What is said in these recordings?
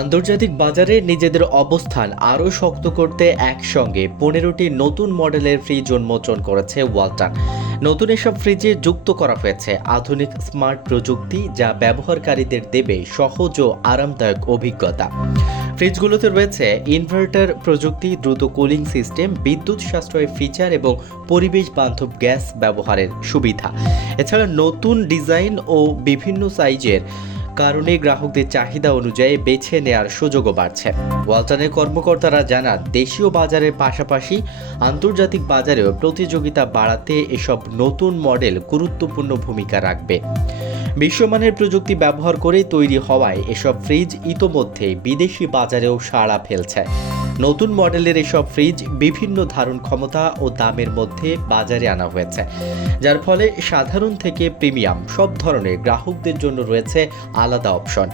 আন্তর্জাতিক বাজারে নিজেদের অবস্থান আরও শক্ত করতে একসঙ্গে 15টি নতুন মডেলের ফ্রিজ উন্মোচন করেছে ওয়ালটন। নতুন এসব ফ্রিজে যুক্ত করা হয়েছে আধুনিক স্মার্ট প্রযুক্তি, যা ব্যবহারকারীদের দেবে সহজ ও আরামদায়ক অভিজ্ঞতা। ফ্রিজগুলোতে রয়েছে ইনভার্টার প্রযুক্তি, দ্রুত কুলিং সিস্টেম, বিদ্যুৎ সাশ্রয়ী ফিচার এবং পরিবেশ বান্ধব গ্যাস ব্যবহারের সুবিধা। এছাড়া নতুন ডিজাইন ও বিভিন্ন সাইজের কারণে গ্রাহকদের চাহিদা অনুযায়ী বেছে নেওয়ার সুযোগও বাড়ছে। ওয়ালটনের কর্মকর্তারা জানান, দেশীয় বাজারের পাশাপাশি আন্তর্জাতিক বাজারেও প্রতিযোগিতা বাড়াতে এসব নতুন মডেল গুরুত্বপূর্ণ ভূমিকা রাখবে। বিশ্বমানের প্রযুক্তি ব্যবহার করে তৈরি হওয়ায় এসব ফ্রিজ ইতোমধ্যে বিদেশি বাজারেও সাড়া ফেলছে। নতুন মডেলের এসব ফ্রিজ বিভিন্ন ধারণ ক্ষমতা ও দামের মধ্যে বাজারে আনা হয়েছে, যার ফলে সাধারণ থেকে প্রিমিয়াম সব ধরনের গ্রাহকদের জন্য রয়েছে আলাদা অপশন।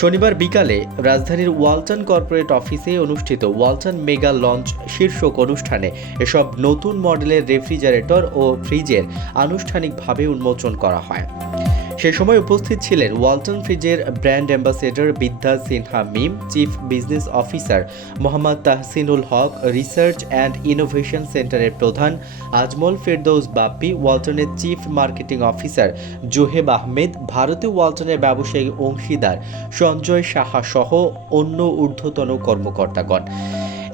শনিবার বিকালে রাজধানীর ওয়ালটন কর্পোরেট অফিসে অনুষ্ঠিত ওয়ালটন মেগা লঞ্চ শীর্ষক অনুষ্ঠানে এসব নতুন মডেলের রেফ্রিজারেটর ও ফ্রিজের আনুষ্ঠানিকভাবে উন্মোচন করা হয়। সে সময় উপস্থিত ছিলেন ওয়ালটন ফ্রিজের brand ambassador Bidya Sinha Mim, chief business officer Mohammad Tahsinul Haque, research and innovation সেন্টারের প্রধান আজমল ফেরদৌস বাপ্পি, ওয়ালটনের chief marketing officer Zoheb Ahmed, ভারতীয় ওয়ালটনের ব্যবসায়িক অংশীদার সঞ্জয় সাহা সহ অন্য ঊর্ধ্বতন কর্মকর্তাগণ।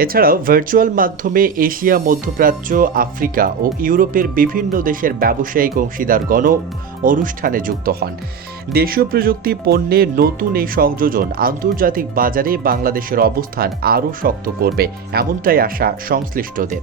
এছাড়াও ভার্চুয়াল মাধ্যমে এশিয়া, মধ্যপ্রাচ্য, আফ্রিকা ও ইউরোপের বিভিন্ন দেশের ব্যবসায়িক অংশীদারগণও অনুষ্ঠানে যুক্ত হন। দেশীয় প্রযুক্তি পণ্যের নতুন এই সংযোজন আন্তর্জাতিক বাজারে বাংলাদেশের অবস্থান আরও শক্ত করবে, এমনটাই আশা সংশ্লিষ্টদের।